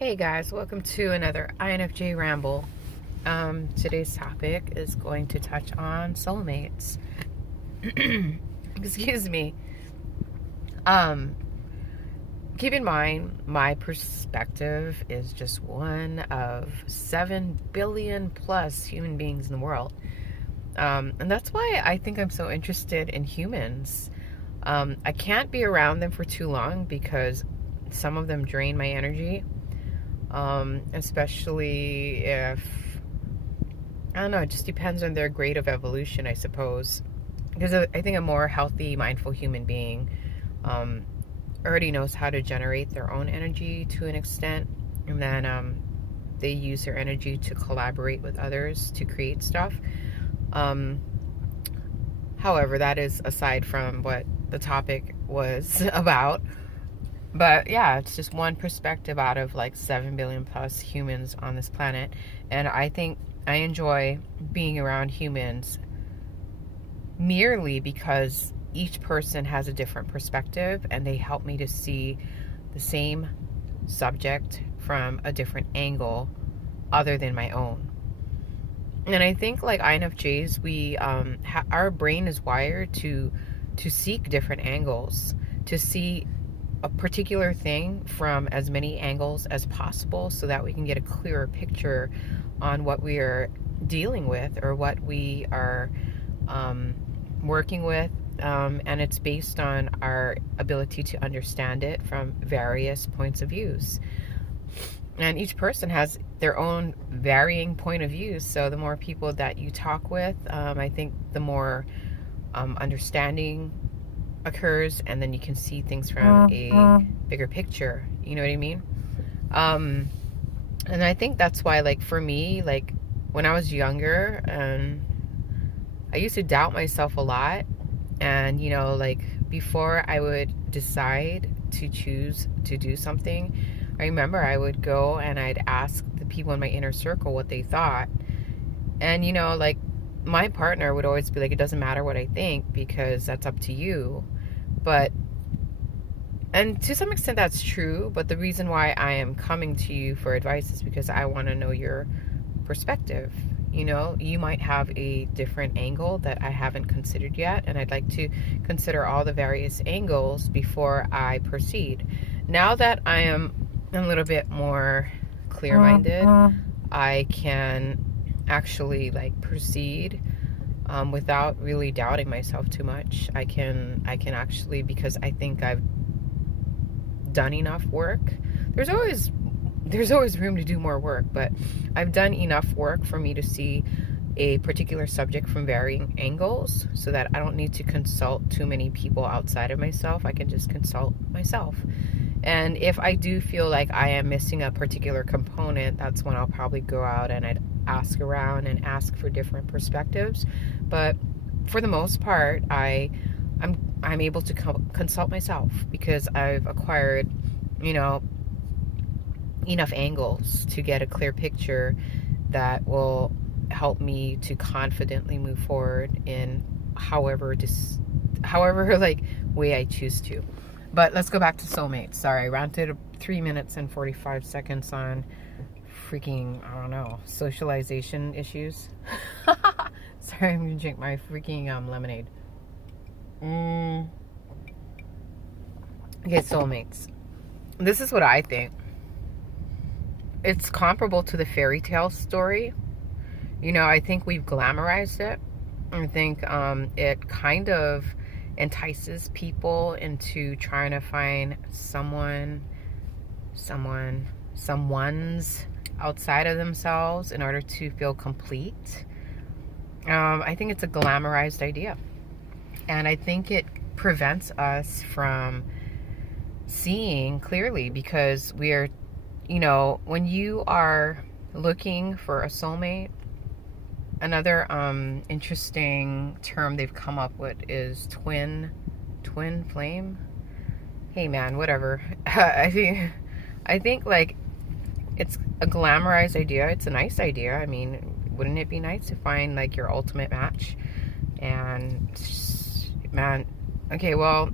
Hey guys, welcome to another INFJ ramble. Today's topic is going to touch on soulmates. Excuse me. Um, Keep in mind, my perspective is just one of 7 billion plus human beings in the world. And that's why I think I'm so interested in humans. I can't be around them for too long because some of them drain my energy. Especially if, I don't know, it just depends on their grade of evolution, I suppose. Because I think a more healthy, mindful human being already knows how to generate their own energy to an extent, and then they use their energy to collaborate with others to create stuff. However, that is aside from what the topic was about. But yeah, it's just one perspective out of like 7 billion plus humans on this planet. And I think I enjoy being around humans merely because each person has a different perspective and they help me to see the same subject from a different angle other than my own. And I think like INFJs, we our brain is wired to seek different angles, to see a particular thing from as many angles as possible so that we can get a clearer picture on what we are dealing with or what we are working with. And it's based on our ability to understand it from various points of views. And each person has their own varying point of view. So the more people that you talk with, I think the more understanding occurs, and then you can see things from a bigger picture, you know what I mean? And I think that's why, like, for me, like when I was younger, I used to doubt myself a lot. And you know, like before I would decide to choose to do something, I remember I would go and I'd ask the people in my inner circle what they thought. And you know, like my partner would always be like, it doesn't matter what I think because that's up to you. But, and to some extent that's true, but the reason why I am coming to you for advice is because I want to know your perspective. You know, you might have a different angle that I haven't considered yet, and I'd like to consider all the various angles before I proceed. Now that I am a little bit more clear-minded, I can actually like proceed without really doubting myself too much. I can actually, because I think I've done enough work. There's always room to do more work, but I've done enough work for me to see a particular subject from varying angles so that I don't need to consult too many people outside of myself. I can just consult myself. And if I do feel like I am missing a particular component, that's when I'll probably go out and I'd ask around and ask for different perspectives. But for the most part, I'm able to consult myself because I've acquired, you know, enough angles to get a clear picture that will help me to confidently move forward in however like way I choose to. But let's go back to soulmates. Sorry, I ranted 3 minutes and 45 seconds on freaking, I don't know, socialization issues. Sorry, I'm gonna drink my freaking lemonade. Okay, soulmates. This is what I think. It's comparable to the fairy tale story. You know, I think we've glamorized it. I think it kind of entices people into trying to find someone's outside of themselves in order to feel complete. I think it's a glamorized idea. And I think it prevents us from seeing clearly because we're, you know, when you are looking for a soulmate, another interesting term they've come up with is twin flame. Hey man, whatever. I think like it's a glamorized idea. It's a nice idea. I mean, wouldn't it be nice to find like your ultimate match? And man, okay, well,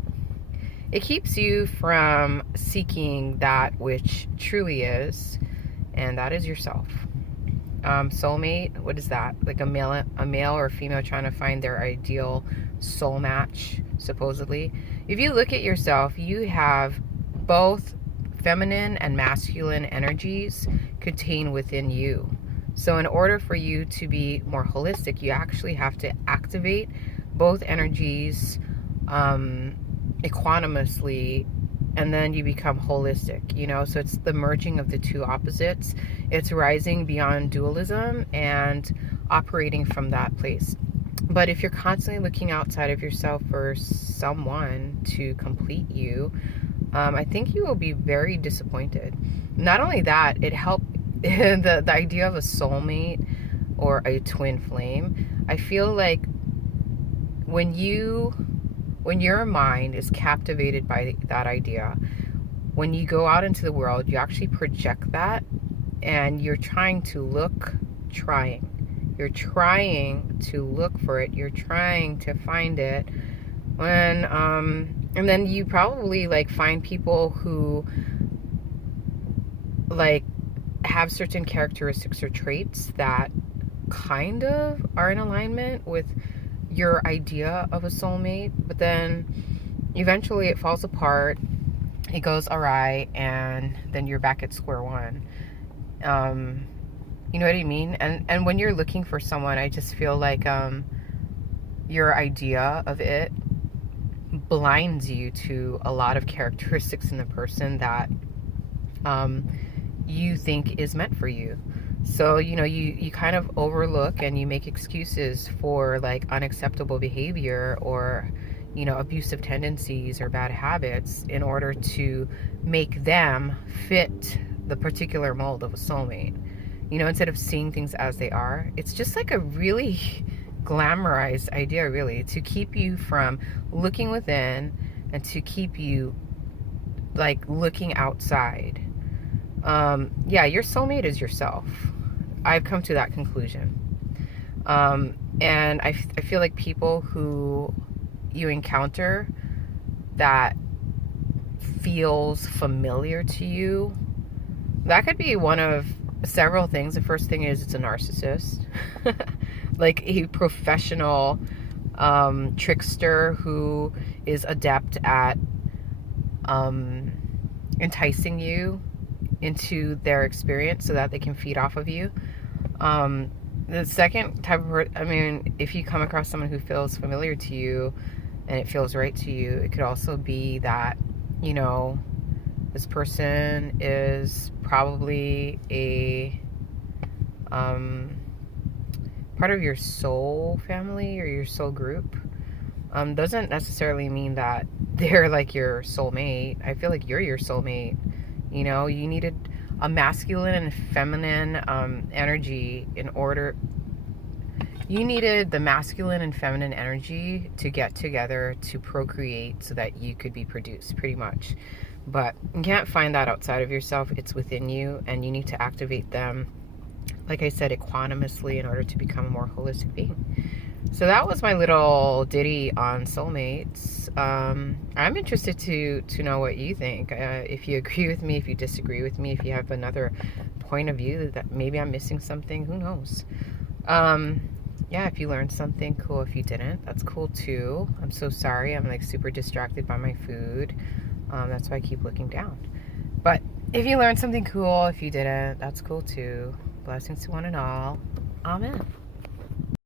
It keeps you from seeking that which truly is, and that is yourself. Soulmate, what is that? Like a male or female trying to find their ideal soul match, supposedly. If you look at yourself, you have both feminine and masculine energies contained within you. So in order for you to be more holistic, you actually have to activate both energies equanimously, and then you become holistic, you know? So it's the merging of the two opposites. It's rising beyond dualism and operating from that place. But if you're constantly looking outside of yourself for someone to complete you, I think you will be very disappointed. Not only that, it helped the idea of a soulmate or a twin flame. I feel like when your mind is captivated by that idea, when you go out into the world, you actually project that, and you're trying to look for it, you're trying to find it, when and then you probably like find people who like have certain characteristics or traits that kind of are in alignment with your idea of a soulmate, but then eventually it falls apart, it goes awry, and then you're back at square one. You know what I mean? And when you're looking for someone, I just feel like your idea of it blinds you to a lot of characteristics in the person that you think is meant for you. So, you know, you kind of overlook and you make excuses for like unacceptable behavior or, you know, abusive tendencies or bad habits in order to make them fit the particular mold of a soulmate. You know, instead of seeing things as they are. It's just like a really glamorized idea, really, to keep you from looking within and to keep you like looking outside. Yeah, your soulmate is yourself. I've come to that conclusion. And I feel like people who you encounter that feels familiar to you, that could be one of several things. The first thing is it's a narcissist, like a professional trickster who is adept at enticing you into their experience so that they can feed off of you. The second type of, I mean, if you come across someone who feels familiar to you and it feels right to you, it could also be that, you know, this person is probably a part of your soul family or your soul group. Doesn't necessarily mean that they're like your soulmate. I feel like you're your soulmate. You know, you needed a masculine and feminine energy in order. You needed the masculine and feminine energy to get together to procreate so that you could be produced, pretty much. But you can't find that outside of yourself. It's within you, and you need to activate them, like I said, equanimously in order to become a more holistic being. So that was my little ditty on soulmates. I'm interested to know what you think. If you agree with me, if you disagree with me, if you have another point of view that maybe I'm missing something, who knows? Yeah, if you learned something, cool. If you didn't, that's cool too. I'm so sorry. I'm like super distracted by my food. That's why I keep looking down. But if you learned something cool, if you didn't, that's cool too. Blessings to one and all. Amen.